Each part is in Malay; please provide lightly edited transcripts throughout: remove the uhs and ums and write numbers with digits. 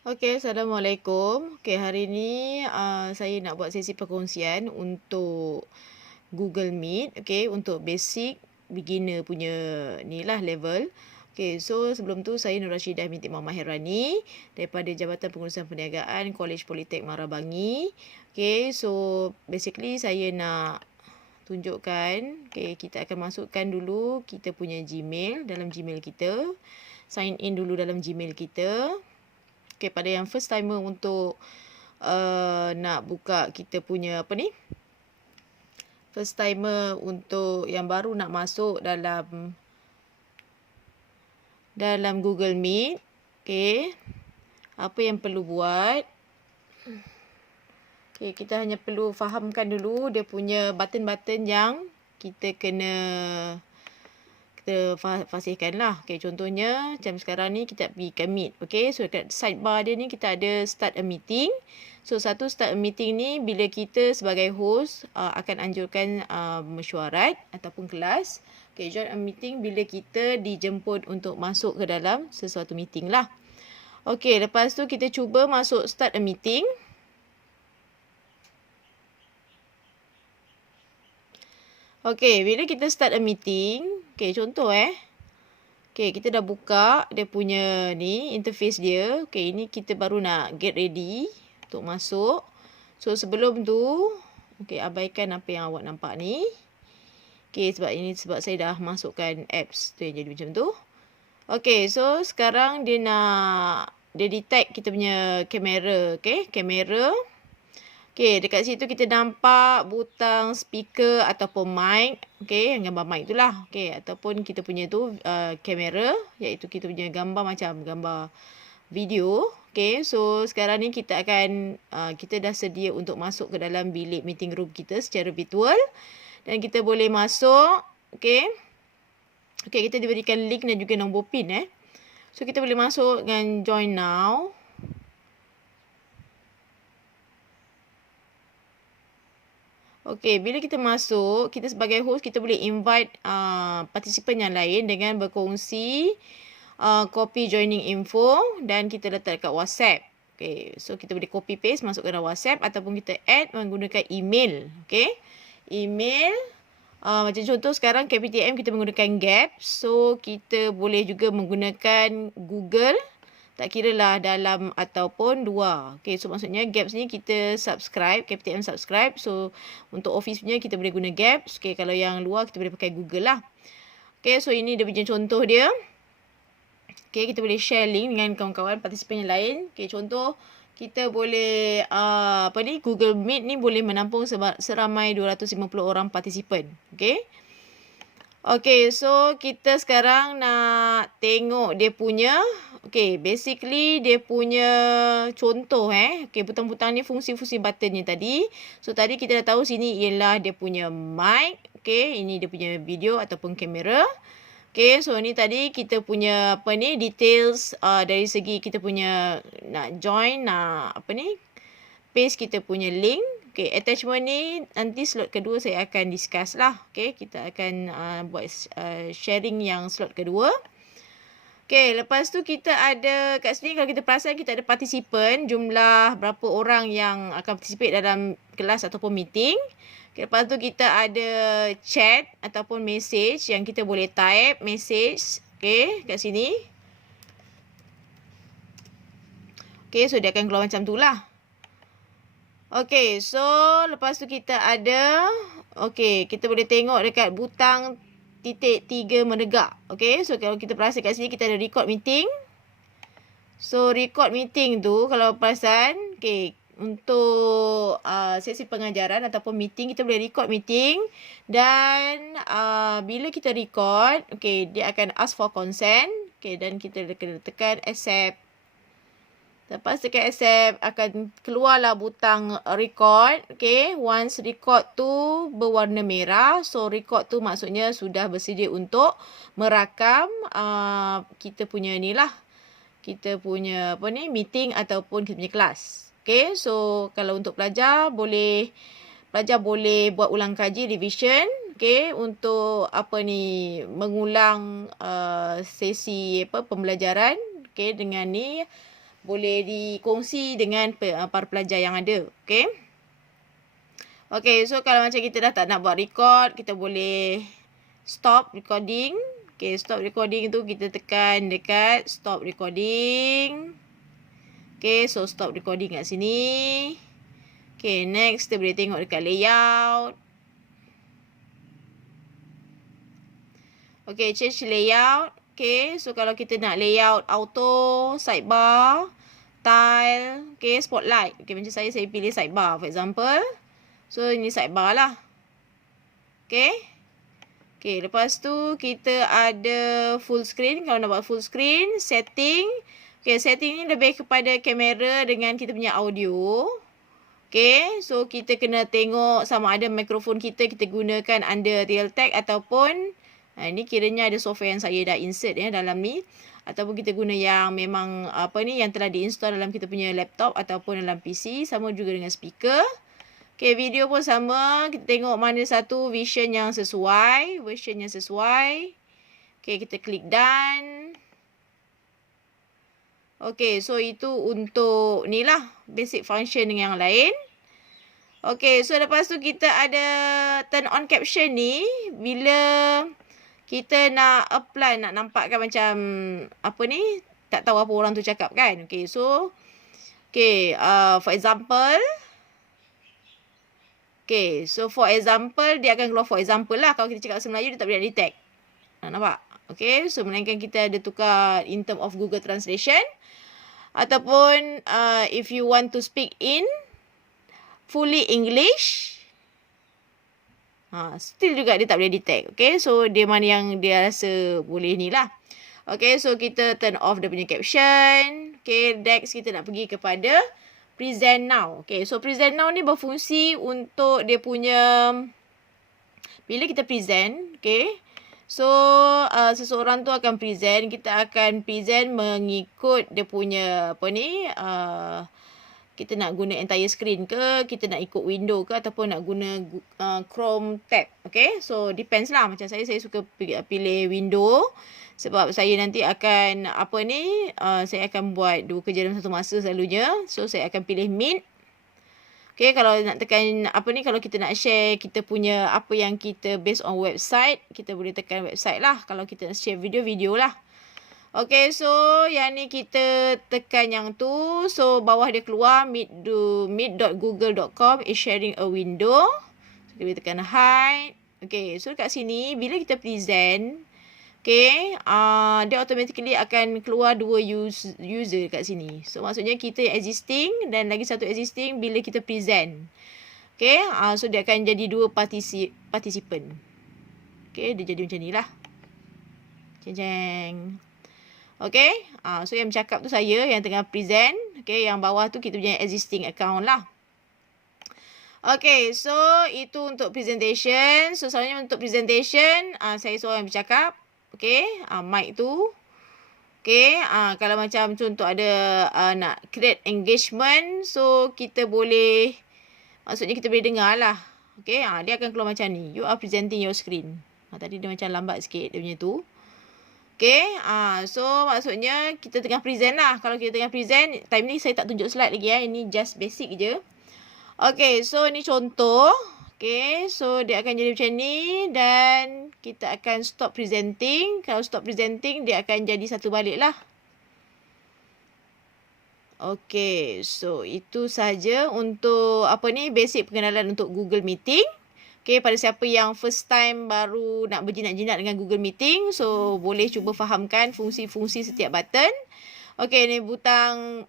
Okey, Assalamualaikum. Okey, hari ni saya nak buat sesi perkongsian untuk Google Meet, okey, untuk basic beginner punya ni lah level. Okey, so sebelum tu saya Nur Rashidah binti Muhammad Herani daripada Jabatan Pengurusan Perniagaan Kolej Politek Marabangi. Okey, so basically saya nak tunjukkan, okey, kita akan masukkan dulu kita punya Gmail dalam Gmail kita. Sign in dulu dalam Gmail kita. Okay, pada yang first timer untuk nak buka kita punya apa ni? First timer untuk yang baru nak masuk dalam Google Meet. Okay. Apa yang perlu buat? Okay, kita hanya perlu fahamkan dulu dia punya button-button yang kita kena fasihkan lah. Okay, contohnya macam sekarang ni kita pergi ke Meet. Okay, so dekat sidebar dia ni kita ada start a meeting. So satu start a meeting ni bila kita sebagai host akan anjurkan mesyuarat ataupun kelas. Okay, join a meeting bila kita dijemput untuk masuk ke dalam sesuatu meeting lah. Okay, lepas tu kita cuba masuk start a meeting. Okay, bila kita start a meeting, okay, contoh okay, kita dah buka dia punya ni, interface dia. Okay, ini kita baru nak get ready untuk masuk. So, sebelum tu, okay, abaikan apa yang awak nampak ni. Okay, sebab saya dah masukkan apps tu yang jadi macam tu. Okay, so sekarang dia detect kita punya kamera. Okay, kamera. Okay, dekat situ kita nampak butang speaker ataupun mic. Okay, yang gambar mic itulah. Okay, ataupun kita punya tu kamera, iaitu kita punya gambar macam gambar video. Okay, so sekarang ni kita akan, kita dah sedia untuk masuk ke dalam bilik meeting room kita secara virtual. Dan kita boleh masuk. Okay. Okay, kita diberikan link dan juga nombor PIN So, kita boleh masuk dengan join now. Okey, bila kita masuk, kita sebagai host, kita boleh invite partisipan yang lain dengan berkongsi copy joining info dan kita letak dekat WhatsApp. Okey, so kita boleh copy paste masuk ke dalam WhatsApp ataupun kita add menggunakan email. Okey, email. Macam contoh sekarang KPTM kita menggunakan Gap. So, kita boleh juga menggunakan Google. Tak kira lah dalam ataupun dua. Okay, so maksudnya Gaps ni kita subscribe, KPTM subscribe. So, untuk office punya kita boleh guna Gaps. Okay, kalau yang luar kita boleh pakai Google lah. Okay, so ini dia punya contoh dia. Okay, kita boleh share link dengan kawan-kawan partisipan yang lain. Okay, contoh kita boleh, Google Meet ni boleh menampung seramai 250 orang partisipan. Okay. Okay, so kita sekarang nak tengok dia punya, okay, basically dia punya contoh Okay, butang-butang ni fungsi-fungsi buttonnya tadi. So, tadi kita dah tahu sini ialah dia punya mic. Okay, ini dia punya video ataupun kamera. Okay, so ni tadi kita punya details dari segi kita punya nak join, paste kita punya link. Okay, attachment ni nanti slot kedua saya akan discuss lah. Okay, kita akan buat sharing yang slot kedua. Okay, lepas tu kita ada kat sini kalau kita perasan kita ada partisipan, jumlah berapa orang yang akan participate dalam kelas ataupun meeting. Okay, lepas tu kita ada chat ataupun message yang kita boleh type message. Okay, kat sini. Okay, so dia akan keluar macam tu lah. Okay, so lepas tu kita ada, okay, kita boleh tengok dekat butang titik 3 menegak. Okay, so kalau kita perasan kat sini kita ada record meeting. So, record meeting tu kalau perasan, okay, untuk sesi pengajaran ataupun meeting, kita boleh record meeting. Dan bila kita record, okay, dia akan ask for consent. Okay, dan kita kena tekan accept. Lepas tekan accept, akan keluarlah butang record. Okay, once record tu berwarna merah. So, record tu maksudnya sudah bersedia untuk merakam kita punya ni lah. Kita punya meeting ataupun kita punya kelas. Okay, so kalau untuk pelajar boleh buat ulang kaji revision. Okay, untuk mengulang sesi pembelajaran. Okay, dengan ni boleh dikongsi dengan para pelajar yang ada. Okay. Okay, so kalau macam kita dah tak nak buat record, kita boleh stop recording. Okay, stop recording tu kita tekan dekat stop recording. Okay, so stop recording kat sini. Okay, next kita boleh tengok dekat layout. Okay, change layout. Okay, so kalau kita nak layout auto, sidebar, tile, okay, spotlight. Okay, macam saya pilih sidebar for example. So, ini sidebar lah. Okay. Okay, lepas tu kita ada full screen. Kalau nak buat full screen, setting. Okay, setting ni lebih kepada kamera dengan kita punya audio. Okay, so kita kena tengok sama ada mikrofon kita gunakan under Realtek ataupun ini kiranya ada software yang saya dah insert dalam ni. Ataupun kita guna yang memang yang telah diinstal dalam kita punya laptop ataupun dalam PC. Sama juga dengan speaker. Okay, video pun sama. Kita tengok mana satu version yang sesuai. Okay, kita klik done. Okay, so itu untuk ni lah. Basic function yang lain. Okay, so lepas tu kita ada turn on caption ni. Bila kita nak apply, nak nampakkan macam tak tahu apa orang tu cakap kan. Okay, so for example. Okay, so for example, dia akan keluar for example lah. Kalau kita cakap bahasa Melayu, dia tak boleh detect. Nampak? Okay, so melainkan kita ada tukar in term of Google Translation. Ataupun if you want to speak in fully English, still juga dia tak boleh detect. Okay, so dia mana yang dia rasa boleh ni lah. Okay, so kita turn off dia punya caption. Okay, next kita nak pergi kepada present now. Okay, so present now ni berfungsi untuk dia punya bila kita present, okay. So seseorang tu akan present, kita akan present mengikut dia punya kita nak guna entire screen ke, kita nak ikut window ke ataupun nak guna Chrome tab. Okay, so depends lah. Macam saya suka pilih window. Sebab saya nanti akan saya akan buat 2 kerja dalam satu masa selalunya. So saya akan pilih Meet. Okay, kalau nak tekan kalau kita nak share kita punya apa yang kita based on website, kita boleh tekan website lah. Kalau kita nak share video lah. Okay, so yang ni kita tekan yang tu. So bawah dia keluar meet.google.com is sharing a window. So kita boleh tekan hide. Okay, so kat sini bila kita present, okay, dia automatically akan keluar 2 user kat sini. So, maksudnya kita yang existing dan lagi satu existing bila kita present. Okay, so dia akan jadi 2 participant. Okay, dia jadi macam ni lah. Ceng-ceng. Okay, so yang bercakap tu saya yang tengah present. Okay, yang bawah tu kita punya existing account lah. Okay, so itu untuk presentation. So, selalunya untuk presentation, saya seorang yang bercakap. Okay, mic tu. Okay, kalau macam contoh ada nak create engagement. So, kita boleh, maksudnya kita boleh dengar lah. Okay, dia akan keluar macam ni. You are presenting your screen. Tadi dia macam lambat sikit dia punya tu. Okay, so maksudnya kita tengah present lah. Kalau kita tengah present, time ni saya tak tunjuk slide lagi. Ini just basic je. Okay, so ni contoh. Okay, so dia akan jadi macam ni dan kita akan stop presenting. Kalau stop presenting, dia akan jadi satu balik lah. Okay, so itu saja untuk basic pengenalan untuk Google Meeting. Okay, pada siapa yang first time baru nak berjinak-jinak dengan Google Meeting, so boleh cuba fahamkan fungsi-fungsi setiap button. Okay, ni butang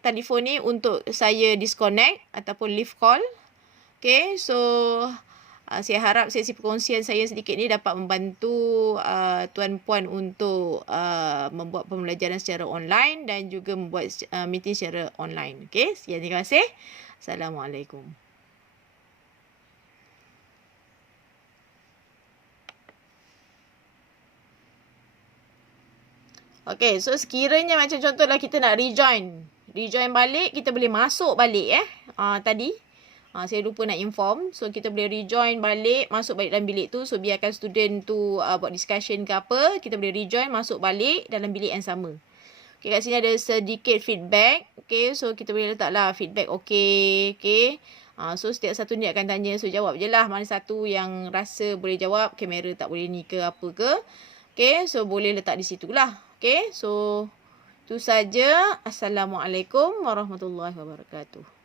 telefon ni untuk saya disconnect ataupun leave call. Okay, so saya harap sesi perkongsian saya sedikit ni dapat membantu tuan-puan untuk membuat pembelajaran secara online dan juga membuat meeting secara online. Okay, sekian, terima kasih. Assalamualaikum. Okay, so sekiranya macam contohlah kita nak rejoin balik, kita boleh masuk balik tadi. Saya lupa nak inform. So, kita boleh rejoin balik, masuk balik dalam bilik tu. So, biarkan student tu buat discussion ke apa. Kita boleh rejoin, masuk balik dalam bilik yang sama. Okay, kat sini ada sedikit feedback. Okay, so kita boleh letaklah feedback okay. Okay. So setiap satu ni akan tanya. So jawab je lah mana satu yang rasa boleh jawab. Kamera tak boleh ni ke apa ke. Okay, so boleh letak di situ lah. Okay, so itu saja. Assalamualaikum warahmatullahi wabarakatuh.